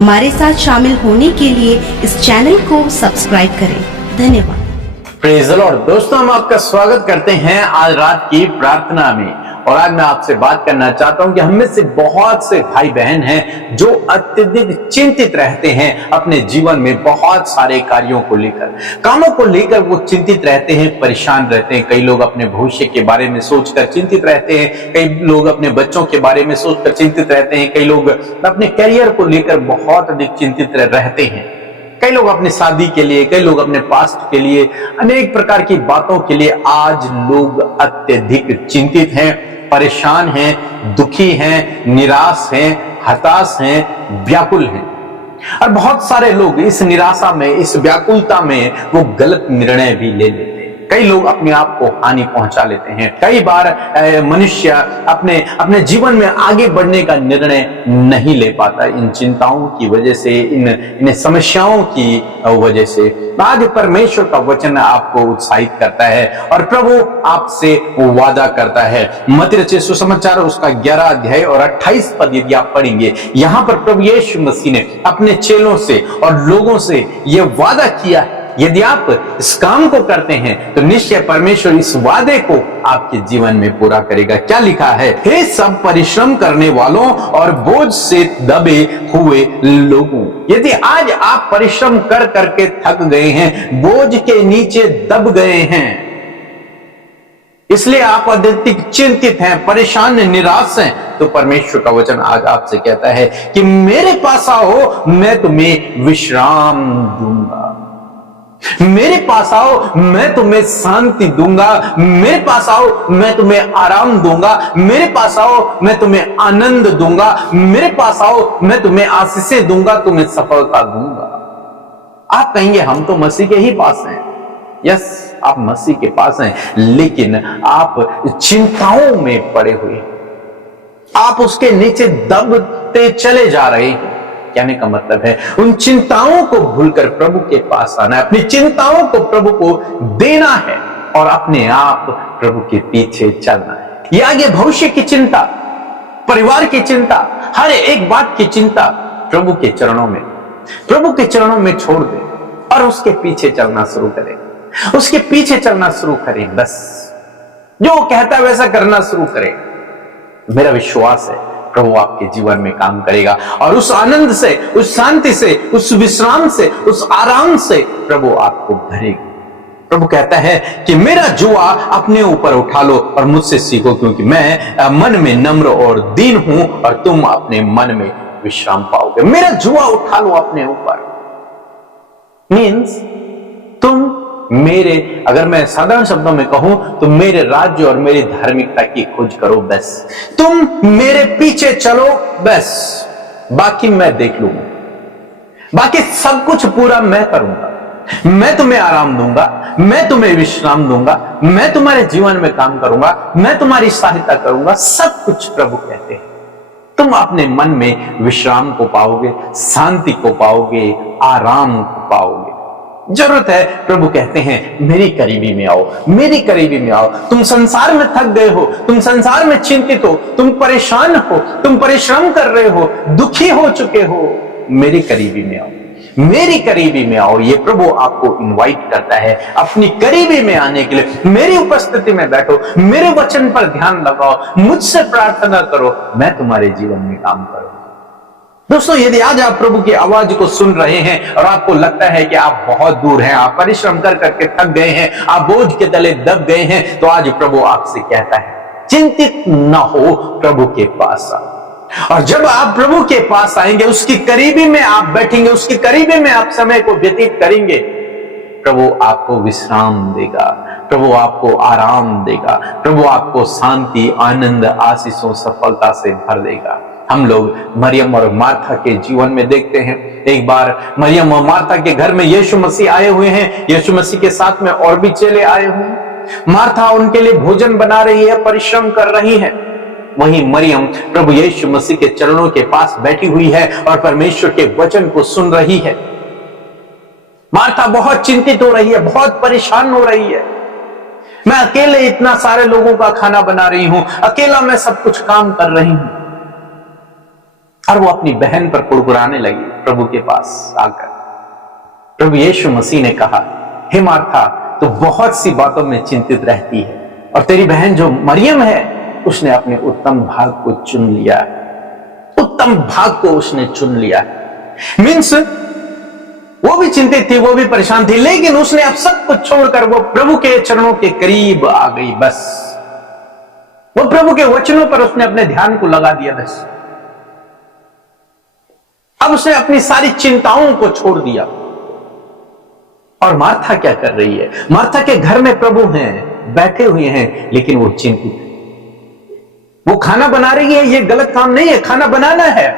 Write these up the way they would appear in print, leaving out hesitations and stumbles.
हमारे साथ शामिल होने के लिए इस चैनल को सब्सक्राइब करें। धन्यवाद। Praise the Lord. दोस्तों, हम आपका स्वागत करते हैं आज रात की प्रार्थना में। और आज मैं आपसे बात करना चाहता हूं कि हम में से बहुत से भाई बहन हैं जो अत्यधिक चिंतित रहते हैं अपने जीवन में बहुत सारे कार्यों को लेकर, कामों को लेकर वो चिंतित रहते हैं, परेशान रहते हैं। कई लोग अपने भविष्य के बारे में सोचकर चिंतित रहते हैं, कई लोग अपने बच्चों के बारे में सोचकर चिंतित रहते हैं, कई लोग अपने करियर को लेकर बहुत अधिक चिंतित रहते हैं, कई लोग अपनी शादी के लिए, कई लोग अपने पास्ट के लिए, अनेक प्रकार की बातों के लिए आज लोग अत्यधिक चिंतित हैं, परेशान हैं, दुखी हैं, निराश हैं, हताश हैं, व्याकुल हैं। और बहुत सारे लोग इस निराशा में, इस व्याकुलता में वो गलत निर्णय भी ले लेते हैं। कई लोग अपने आप को हानि पहुंचा लेते हैं। कई बार मनुष्य अपने जीवन में आगे बढ़ने का निर्णय नहीं ले पाता इन चिंताओं की वजह से, इन समस्याओं की वजह से। आज परमेश्वर का वचन आपको उत्साहित करता है और प्रभु आपसे वादा करता है। मत्ती रचित सुसमाचार उसका 11 अध्याय और 28 पद यदि आप पढ़ेंगे, यहां पर प्रभु यीशु मसीह ने अपने चेलों से और लोगों से यह वादा किया है, यदि आप इस काम को करते हैं तो निश्चय परमेश्वर इस वादे को आपके जीवन में पूरा करेगा। क्या लिखा है? हे सब परिश्रम करने वालों और बोझ से दबे हुए लोगों। यदि आज आप परिश्रम कर करके थक गए हैं, बोझ के नीचे दब गए हैं, इसलिए आप अत्यधिक चिंतित हैं, परेशान हैं, निराश हैं, तो परमेश्वर का वचन आज आपसे कहता है कि मेरे पास आओ, मैं तुम्हें विश्राम दूंगा। मेरे पास आओ, मैं तुम्हें शांति दूंगा। मेरे पास आओ, मैं तुम्हें आराम दूंगा। मेरे पास आओ, मैं तुम्हें आनंद दूंगा। मेरे पास आओ, मैं तुम्हें आशीषें दूंगा, तुम्हें सफलता दूंगा। आप कहेंगे हम तो मसीह के ही पास हैं। यस, आप मसीह के पास हैं, लेकिन आप चिंताओं में पड़े हुए, आप उसके नीचे दबते चले जा रहे हैं। कहने का मतलब है उन चिंताओं को भूलकर प्रभु के पास आना है, अपनी चिंताओं को प्रभु को देना है और अपने आप प्रभु के पीछे चलना है। ये आगे भविष्य की चिंता, परिवार की चिंता, हर एक बात की चिंता प्रभु के चरणों में छोड़ दे और उसके पीछे चलना शुरू करें, उसके पीछे चलना शुरू करें। बस जो कहता है वैसा करना शुरू करें। मेरा विश्वास है प्रभु आपके जीवन में काम करेगा और उस आनंद से, उस शांति से, उस विश्राम से, उस आराम से प्रभु आपको भरेगा। प्रभु कहता है कि मेरा जुआ अपने ऊपर उठा लो और मुझसे सीखो, क्योंकि मैं मन में नम्र और दीन हूं और तुम अपने मन में विश्राम पाओगे। मेरा जुआ उठा लो अपने ऊपर, मीन्स तुम मेरे, अगर मैं साधारण शब्दों में कहूं तो मेरे राज्य और मेरी धार्मिकता की खोज करो। बस तुम मेरे पीछे चलो, बस बाकी मैं देख लूंगा, बाकी सब कुछ पूरा मैं करूंगा। मैं तुम्हें आराम दूंगा, मैं तुम्हें विश्राम दूंगा, मैं तुम्हारे जीवन में काम करूंगा, मैं तुम्हारी सहायता करूंगा। सब कुछ प्रभु कहते हैं। तुम अपने मन में विश्राम को पाओगे, शांति को पाओगे, आराम को पाओगे। जरूरत है, प्रभु कहते हैं मेरी करीबी में आओ, मेरी करीबी में आओ। तुम संसार में थक गए हो, तुम संसार में चिंतित हो, तुम परेशान हो, तुम परिश्रम कर रहे हो, दुखी हो चुके हो, मेरी करीबी में आओ, मेरी करीबी में आओ। ये प्रभु आपको इनवाइट करता है अपनी करीबी में आने के लिए। मेरी उपस्थिति में बैठो, मेरे वचन पर ध्यान लगाओ, मुझसे प्रार्थना करो, मैं तुम्हारे जीवन में काम करूं। दोस्तों, यदि आज आप प्रभु की आवाज को सुन रहे हैं और आपको लगता है कि आप बहुत दूर हैं, आप परिश्रम कर करके थक गए हैं, आप बोझ के तले दब गए हैं, तो आज प्रभु आपसे कहता है चिंतित न हो, प्रभु के पास आओ। और जब आप प्रभु के पास आएंगे, उसकी करीबी में आप बैठेंगे, उसकी करीबी में आप समय को व्यतीत करेंगे, प्रभु आपको विश्राम देगा, प्रभु आपको आराम देगा, प्रभु आपको शांति, आनंद, आशीषों, सफलता से भर देगा। हम लोग मरियम और मार्था के जीवन में देखते हैं। एक बार मरियम और मार्था के घर में यीशु मसीह आए हुए हैं, यीशु मसीह के साथ में और भी चेले आए हुए हैं। मार्था उनके लिए भोजन बना रही है, परिश्रम कर रही है। वहीं मरियम प्रभु यीशु मसीह के चरणों के पास बैठी हुई है और परमेश्वर के वचन को सुन रही है। मार्था बहुत चिंतित हो रही है, बहुत परेशान हो रही है। मैं अकेले इतना सारे लोगों का खाना बना रही हूं, अकेला मैं सब कुछ काम कर रही हूं। और वो अपनी बहन पर कुड़कुड़ाने लगी प्रभु के पास आकर। प्रभु यीशु मसीह ने कहा, हे मार्था, तो बहुत सी बातों में चिंतित रहती है, और तेरी बहन जो मरियम है उसने अपने उत्तम भाग को चुन लिया। उत्तम भाग को उसने चुन लिया। मीन्स वो भी चिंतित थी, वो भी परेशान थी, लेकिन उसने अब सब कुछ छोड़कर वो प्रभु के चरणों के करीब आ गई। बस वो प्रभु के वचनों पर उसने अपने ध्यान को लगा दिया। बस अब उसने अपनी सारी चिंताओं को छोड़ दिया। और मार्था क्या कर रही है? मार्था के घर में प्रभु हैं, बैठे हुए हैं, लेकिन वो चिंतित है। वो खाना बना रही है, ये गलत काम नहीं है, खाना बनाना है।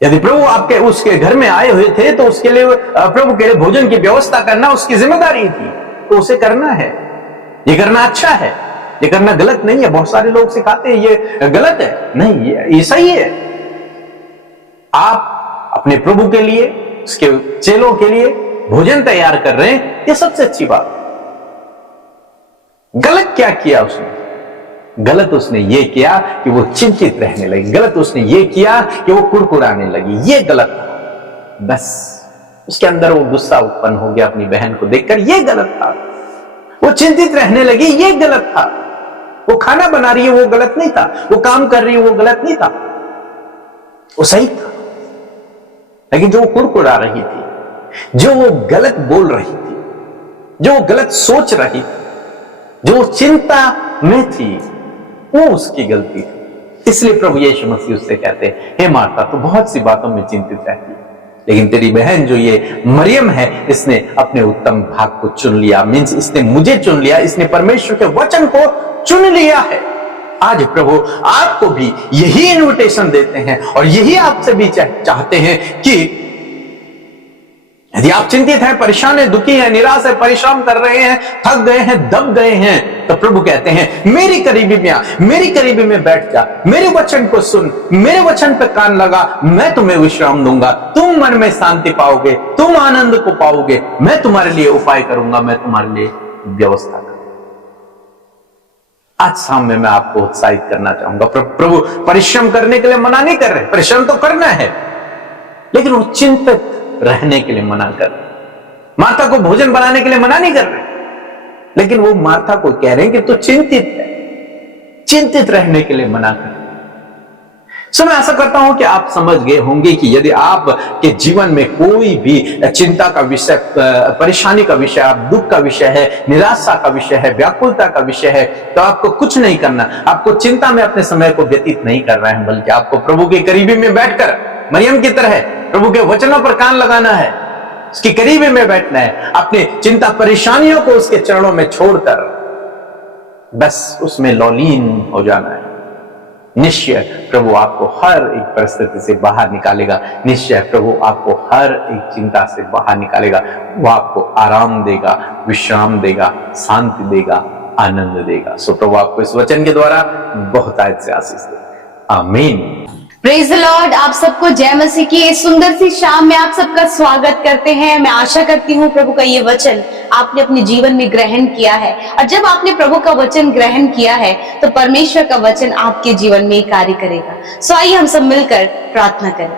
यदि प्रभु आपके उसके घर में आए हुए थे तो उसके लिए, प्रभु के लिए भोजन की व्यवस्था करना उसकी जिम्मेदारी थी, तो उसे करना है। ये करना अच्छा है, ये करना गलत नहीं है। बहुत सारे लोग सिखाते हैं ये गलत है, नहीं, ये सही है। आप अपने प्रभु के लिए, उसके चेलों के लिए भोजन तैयार कर रहे हैं, ये सबसे अच्छी बात। गलत क्या किया उसने? गलत उसने ये किया कि वो चिंतित रहने लगी। गलत उसने ये किया कि वो कुड़कुड़ाने लगी। ये गलत था। बस उसके अंदर वो गुस्सा उत्पन्न हो गया अपनी बहन को देखकर, ये गलत था। वो चिंतित रहने लगी, ये गलत था। वो खाना बना रही है, वो गलत नहीं था। वो काम कर रही है, वो गलत नहीं था, वो सही था। लेकिन जो वो कुड़कुड़ा रही थी, जो वो गलत बोल रही थी, जो वो गलत सोच रही थी, जो वो चिंता में थी, वो उसकी गलती थी। इसलिए प्रभु यीशु मसीह उससे कहते हैं, हे मार्था, तो बहुत सी बातों में चिंतित रहती है, लेकिन तेरी बहन जो ये मरियम है, इसने अपने उत्तम भाग को चुन लिया। मीन्स इसने मुझे चुन लिया, इसने परमेश्वर के वचन को चुन लिया है। आज प्रभु आपको भी यही इन्विटेशन देते हैं और यही आपसे भी चाहते हैं कि यदि आप चिंतित हैं, परेशान हैं, दुखी हैं, निराश है, परिश्रम कर रहे हैं, थक गए हैं, दब गए हैं, तो प्रभु कहते हैं, मेरी करीबी में आ, मेरी करीबी में बैठ जा, मेरे वचन को सुन, मेरे वचन पर कान लगा, मैं तुम्हें विश्राम दूंगा, तुम मन में शांति पाओगे, तुम आनंद को पाओगे, मैं तुम्हारे लिए उपाय करूंगा, मैं तुम्हारे लिए व्यवस्था करूंगा। आज शाम में मैं आपको उत्साहित करना चाहूंगा। प्रभु परिश्रम करने के लिए मना नहीं कर रहे, परिश्रम तो करना है, लेकिन वो चिंतित रहने के लिए मना कर रहे। मार्था को भोजन बनाने के लिए मना नहीं कर रहे, लेकिन वो मार्था को कह रहे हैं कि तू चिंतित है, चिंतित रहने के लिए मना कर। सो मैं आशा करता हूं कि आप समझ गए होंगे कि यदि आपके जीवन में कोई भी चिंता का विषय, परेशानी का विषय, दुख का विषय है, निराशा का विषय है, व्याकुलता का विषय है, तो आपको कुछ नहीं करना। आपको चिंता में अपने समय को व्यतीत नहीं करना है, बल्कि आपको प्रभु के करीबी में बैठकर मरियम की तरह प्रभु के वचनों पर कान लगाना है, उसके करीबी में बैठना है, अपनी चिंता परेशानियों को उसके चरणों में छोड़कर बस उसमें लौलीन हो जाना है। निश्चय प्रभु आपको हर एक परिस्थिति से बाहर निकालेगा। निश्चय प्रभु आपको हर एक चिंता से बाहर निकालेगा। वो आपको आराम देगा, विश्राम देगा, शांति देगा, आनंद देगा। सो प्रभु आपको इस वचन के द्वारा बहुत से आशीष दे। आमीन। Praise the Lord. आप सबको जय मसीह की इस सुंदर सी शाम में आप सबका स्वागत करते हैं। मैं आशा करती हूँ प्रभु का ये वचन आपने अपने जीवन में ग्रहण किया है, और जब आपने प्रभु का वचन ग्रहण किया है तो परमेश्वर का वचन आपके जीवन में कार्य करेगा। सो आइए हम सब मिलकर प्रार्थना करें।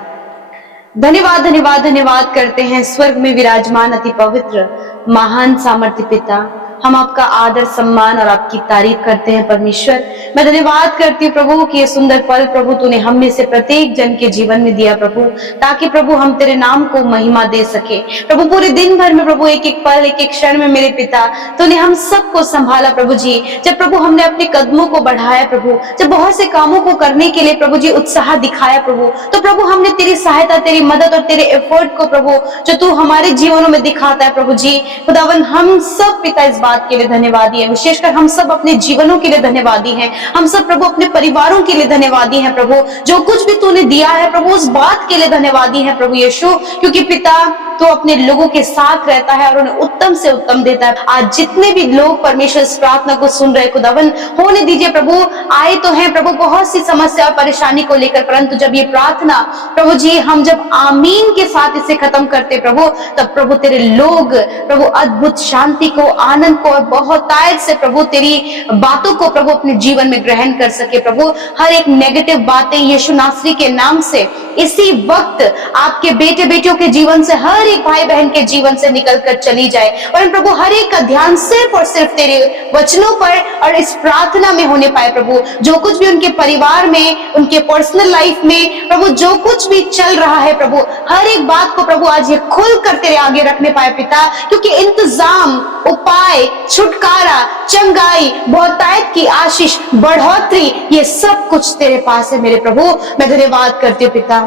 धन्यवाद धन्यवाद धन्यवाद करते हैं स्वर्ग में विराजमान अति पवित्र महान सामर्थ्य पिता, हम आपका आदर सम्मान और आपकी तारीफ करते हैं परमेश्वर। मैं धन्यवाद करती हूँ प्रभु कि ये सुंदर पल प्रभु तूने हम में से प्रत्येक जन के जीवन में दिया प्रभु, ताकि प्रभु हम तेरे नाम को महिमा दे सके। प्रभु पूरे दिन भर में प्रभु एक एक पल, एक एक क्षण में मेरे पिता तूने हम सबको संभाला प्रभु जी। जब प्रभु हमने अपने कदमों को बढ़ाया प्रभु, जब बहुत से कामों को करने के लिए प्रभु जी उत्साह दिखाया प्रभु, तो प्रभु हमने तेरी सहायता, तेरी मदद और तेरे एफर्ट को प्रभु जो तू हमारे जीवनों में दिखाता है प्रभु जी, खुदावन हम सब पिता इस बात के लिए धन्यवादी है। विशेषकर हम सब अपने जीवनों के लिए धन्यवादी हैं। हम सब प्रभु अपने परिवारों के लिए धन्यवादी हैं प्रभु, जो कुछ भी तूने दिया है प्रभु उस बात के लिए धन्यवादी है प्रभु यीशु, क्योंकि पिता तो अपने लोगों के साथ रहता है और उन्हें उत्तम से उत्तम देता है। आज जितने भी लोग परमेश्वर इस प्रार्थना को सुन रहे खुदावन, होने दीजिए प्रभु, आए तो हैं प्रभु बहुत सी समस्या और परेशानी को लेकर, परंतु जब ये प्रार्थना प्रभु जी हम जब आमीन के साथ इसे खत्म करते प्रभु, तब प्रभु तेरे लोग प्रभु अद्भुत शांति को, आनंद को और बहुतायत से प्रभु तेरी बातों को प्रभु अपने जीवन में ग्रहण कर सके। प्रभु हर एक नेगेटिव बातें यीशु नासरी के नाम से इसी वक्त आपके बेटे बेटियों के जीवन से, हर एक भाई बहन के जीवन से निकल कर चली जाए। और प्रभु हर एक का ध्यान सिर्फ और सिर्फ तेरे वचनों पर और इस प्रार्थना में होने पाए। प्रभु जो कुछ भी उनके परिवार में, उनके पर्सनल लाइफ में प्रभु जो कुछ भी चल रहा है प्रभु, हर एक बात को प्रभु आज ये खुल कर तेरे आगे रखने पाए पिता, क्योंकि इंतजाम, उपाय, छुटकारा, चंगाई, बहुतायत की आशीष, बढ़ोतरी, ये सब कुछ तेरे पास है मेरे प्रभु। मैं धन्यवाद करती हूँ पिता।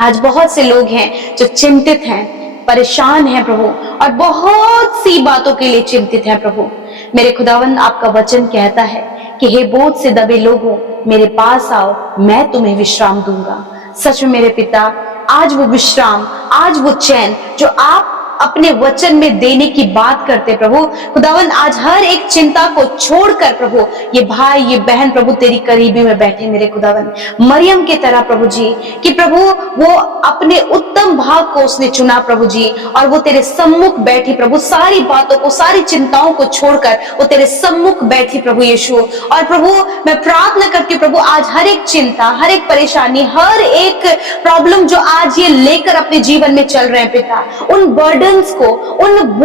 आज बहुत से लोग हैं जो चिंतित हैं, परेशान हैं प्रभु, और बहुत सी बातों के लिए चिंतित हैं प्रभु। मेरे खुदावन आपका वचन कहता है कि हे बोझ से दबे लोगों, मेरे पास आओ, मैं तुम्हें विश्राम दूंगा। सच में मेरे पिता, आज वो विश्राम, आज वो चैन जो आप अपने वचन में देने की बात करते प्रभु, खुदावन आज हर एक चिंता को छोड़कर प्रभु ये भाई, ये बहन प्रभु तेरी करीबी में बैठे मेरे खुदावन, मरियम के तरह प्रभु जी, कि प्रभु वो अपने उत्तम भाग को उसने चुना प्रभु जी, और वो तेरे सम्मुख बैठी प्रभु, सारी बातों को, सारी चिंताओं को छोड़कर वो तेरे सम्मुख बैठी प्रभु यीशु। और प्रभु मैं प्रार्थना करती प्रभु आज हर एक चिंता, हर एक परेशानी, हर एक प्रॉब्लम जो आज ये लेकर अपने जीवन में चल रहे हैं पिता, उन बर्डन को,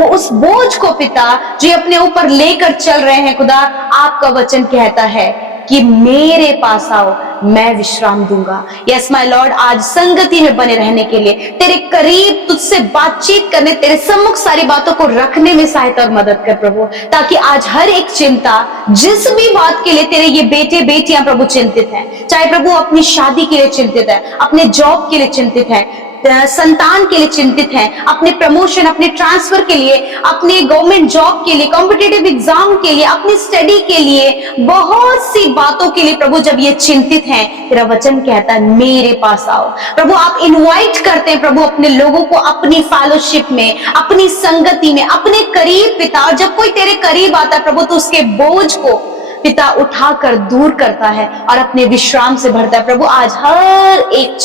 उस बोझ को पिता जो अपने ऊपर लेकर चल रहे हैं खुदा, आपका वचन कहता है कि मेरे पास आओ, मैं विश्राम दूंगा। यस माय लॉर्ड, आज संगति में बने रहने के लिए, तेरे करीब तुझसे बातचीत करने, तेरे सम्मुख सारी बातों को रखने में सहायता और मदद कर प्रभु, ताकि आज हर एक चिंता, जिस भी बात के लिए तेरे ये बेटे बेटियां प्रभु चिंतित हैं, चाहे प्रभु अपनी शादी के लिए चिंतित है, अपने जॉब के लिए चिंतित है, संतान के लिए चिंतित हैं, अपने प्रमोशन, अपने ट्रांसफर के लिए, अपने गवर्नमेंट जॉब के लिए, कॉम्पिटिटिव एग्जाम के लिए, अपनी स्टडी के लिए, बहुत सी बातों के लिए प्रभु जब ये चिंतित हैं, तेरा वचन कहता है मेरे पास आओ। प्रभु आप इनवाइट करते हैं प्रभु अपने लोगों को अपनी फेलोशिप में, अपनी संगति में, अपने करीब पिता। और जब कोई तेरे करीब आता है प्रभु, तो उसके बोझ को पिता उठाकर दूर करता है और अपने विश्राम से भरता है। प्रभु आज हर एक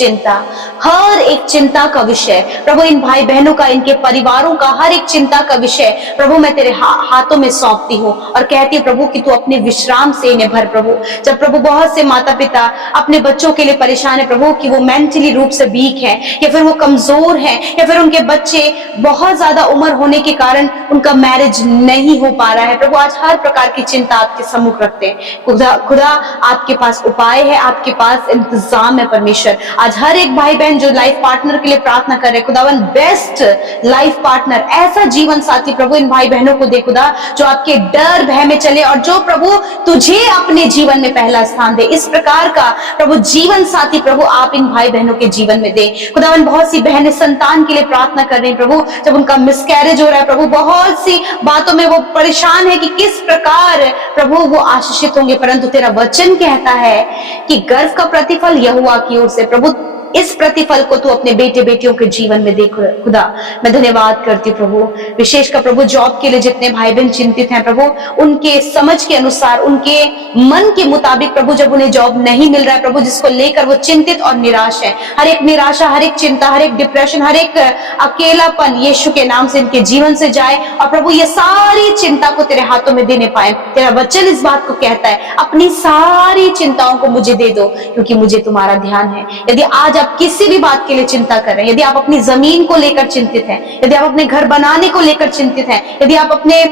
चिंता का विषय प्रभु, इन भाई बहनों का, इनके परिवारों का हर एक चिंता का विषय प्रभु मैं तेरे हाथों में सौंपती हूँ और कहती हूँ प्रभु कि तू अपने विश्राम से इन्हें भर प्रभु। जब प्रभु बहुत से माता पिता अपने बच्चों के लिए परेशान है प्रभु, कि वो मेंटली रूप से वीक है, या फिर वो कमजोर है, या फिर उनके बच्चे बहुत ज्यादा उम्र होने के कारण उनका मैरिज नहीं हो पा रहा है प्रभु, आज हर प्रकार की चिंता आपके सम्मुख रखते हैं। खुदा आपके पास उपाय है, आपके पास इंतजाम है परमेश्वर। आज हर एक भाई बहन जो लाइफ पार्टनर के लिए प्रार्थना कर रहे खुदावन, बेस्ट लाइफ पार्टनर, ऐसा जीवन साथी प्रभु इन भाई बहनों को दे खुदा, जो आपके डर भय में चले और जो प्रभु तुझे अपने जीवन में पहला स्थान दे। इस प्रकार का प्रभु जीवन साथी प्रभु आप इन भाई बहनों के जीवन में दे खुदावन। बहुत सी बहनें संतान के लिए प्रार्थना कर रही हैं प्रभु, जब उनका मिसकैरेज हो रहा है प्रभु, बहुत सी बातों में वो परेशान है कि किस प्रकार प्रभु वो आशीषित होंगे, परंतु तेरा वचन कहता है कि गर्व का प्रतिफल यहोवा की ओर से प्रभु, इस प्रतिफल को तू अपने बेटे बेटियों के जीवन में देख खुदा। मैं धन्यवाद करती हूँ प्रभु, विशेषकर प्रभु जॉब के लिए जितने भाई बहन चिंतित हैं प्रभु, उनके समझ के अनुसार, उनके मन के मुताबिक प्रभु जब उन्हें जॉब नहीं मिल रहा है प्रभु, जिसको लेकर वो चिंतित और निराश है, हर एक निराशा, हर एक चिंता, हर एक डिप्रेशन, हर एक अकेलापन यीशु के नाम से इनके जीवन से जाए और प्रभु ये सारी चिंता को तेरे हाथों में देने पाए। तेरा वचन इस बात को कहता है, अपनी सारी चिंताओं को मुझे दे दो क्योंकि मुझे तुम्हारा ध्यान है। यदि आज आप किसी भी बात के लिए चिंता कर रहे हैं, यदि आप अपनी जमीन को लेकर चिंतित हैं, यदि आप अपने घर बनाने को लेकर चिंतित हैं, यदि आप अपने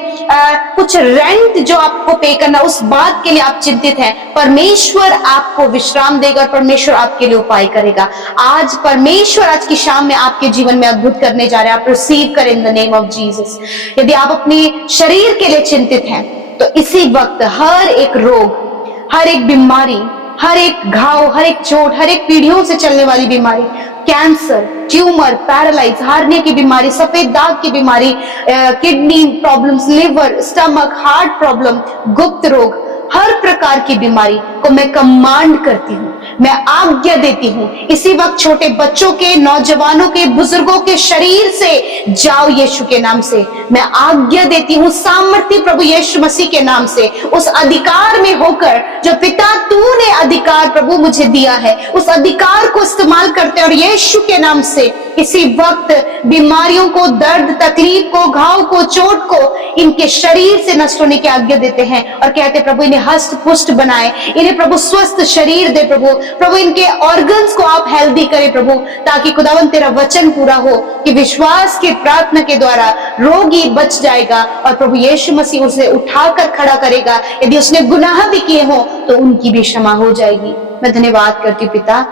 कुछ रेंट जो आपको पे करना उस बात के लिए आप चिंतित हैं, परमेश्वर आपको विश्राम देगा और परमेश्वर आपके लिए उपाय करेगा। आज परमेश्वर आज की शाम में आपके जीवन में अद्भुत करने जा रहे हैं। आप रिसीव करें in the name of Jesus. यदि आप अपने शरीर के लिए चिंतित हैं, तो इसी वक्त हर एक रोग, हर एक बीमारी, हर एक घाव, हर एक चोट, हर एक पीढ़ियों से चलने वाली बीमारी, कैंसर, ट्यूमर, पैरालाइज, हार्निया की बीमारी, सफेद दाग की बीमारी, kidney problems, liver, stomach, heart problem, गुप्त रोग, हर प्रकार की बीमारी को मैं कमांड करती हूँ, मैं आज्ञा देती हूँ इसी वक्त छोटे बच्चों के, नौजवानों के, बुजुर्गों के शरीर से जाओ यीशु के नाम से। मैं आज्ञा देती हूँ सामर्थ्य प्रभु यीशु मसीह के नाम से, उस अधिकार में होकर जो पिता तूने अधिकार प्रभु मुझे दिया है, उस अधिकार को इस्तेमाल करते हैं और यीशु के नाम से इसी वक्त बीमारियों को, दर्द, तकलीफ को, घाव को, चोट को इनके शरीर से नष्ट होने की आज्ञा देते हैं और कहते प्रभु इन्हें हष्ट पुष्ट बनाए, इन्हें प्रभु स्वस्थ शरीर दे प्रभु इनके ऑर्गन्स को आप हेल्दी करें प्रभु, ताकि खुदावन तेरा वचन पूरा हो कि विश्वास की प्रार्थना के द्वारा रोगी बच जाएगा और प्रभु यीशु मसीह उसे उठाकर खड़ा करेगा। यदि उसने गुनाह भी किए हो तो उनकी भी क्षमा हो जाएगी। मैं धन्यवाद करती हूँ पिता,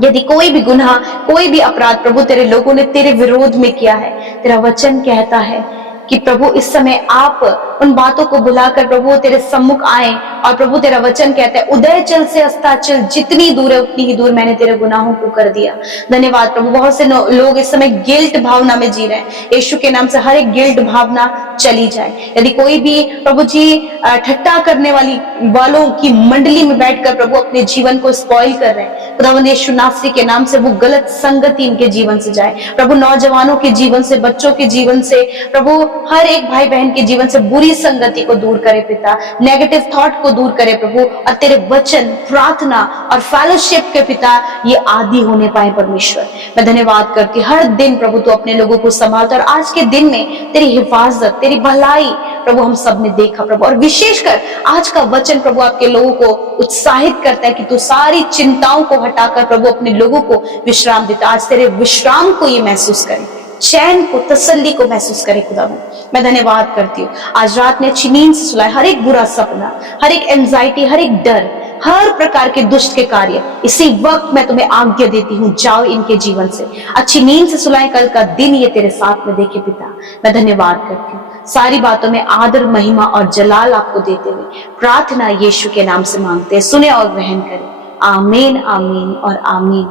यदि कोई भी गुनाह, कोई भी अपराध प्रभु तेरे लोगों ने तेरे विरोध में किया है, तेरा वचन कहता है कि प्रभु इस समय आप उन बातों को भुलाकर प्रभु तेरे सम्मुख आए और प्रभु तेरा वचन कहता है उदय चल से अस्ताचल जितनी दूर है उतनी ही दूर मैंने तेरे गुनाहों को कर दिया। धन्यवाद प्रभु। बहुत से लोग इस समय गिल्ट भावना में जी रहे हैं, यीशु के नाम से हर एक गिल्ट भावना चली जाए। यदि कोई भी प्रभु जी ठट्टा करने वालों की मंडली में बैठकर प्रभु अपने जीवन को स्पॉइल कर रहे हैं, खुदावंद यीशु नासरी के नाम से वो गलत संगति इनके जीवन से जाए प्रभु, नौजवानों के जीवन से, बच्चों के जीवन से प्रभु, हर एक भाई बहन के जीवन से बुरी संगति को दूर करे पिता, नेगेटिव थॉट को दूर करे प्रभु, और तेरे वचन, प्रार्थना और फेलोशिप के पिता ये आदि होने पाए परमेश्वर। मैं धन्यवाद करती हर दिन प्रभु तू अपने लोगों को संभालता और आज के दिन में तेरी हिफाजत, तेरी भलाई प्रभु हम सब ने देखा प्रभु, और विशेषकर आज का वचन प्रभु आपके लोगों को उत्साहित करता है कि तू सारी चिंताओं को हटाकर प्रभु अपने लोगों को विश्राम देता। आज तेरे विश्राम को ये महसूस करें, चैन को, तसल्ली को महसूस करे खुदावंद। मैं धन्यवाद करती हूँ आज रात ने अच्छी नींद से सुलाए हर एक बुरा सपना, हर एक एंजाइटी, हर एक डर, हर प्रकार के दुष्ट के कार्य इसी वक्त मैं तुम्हें आज्ञा देती हूँ, जाओ इनके जीवन से, अच्छी नींद से सुलाए, कल का दिन ये तेरे साथ में देखे पिता। मैं धन्यवाद करती हूँ, सारी बातों में आदर, महिमा और जलाल आपको देते हुए प्रार्थना यीशु के नाम से मांगते हैं, सुने और ग्रहण करें। आमीन, आमीन और आमीन।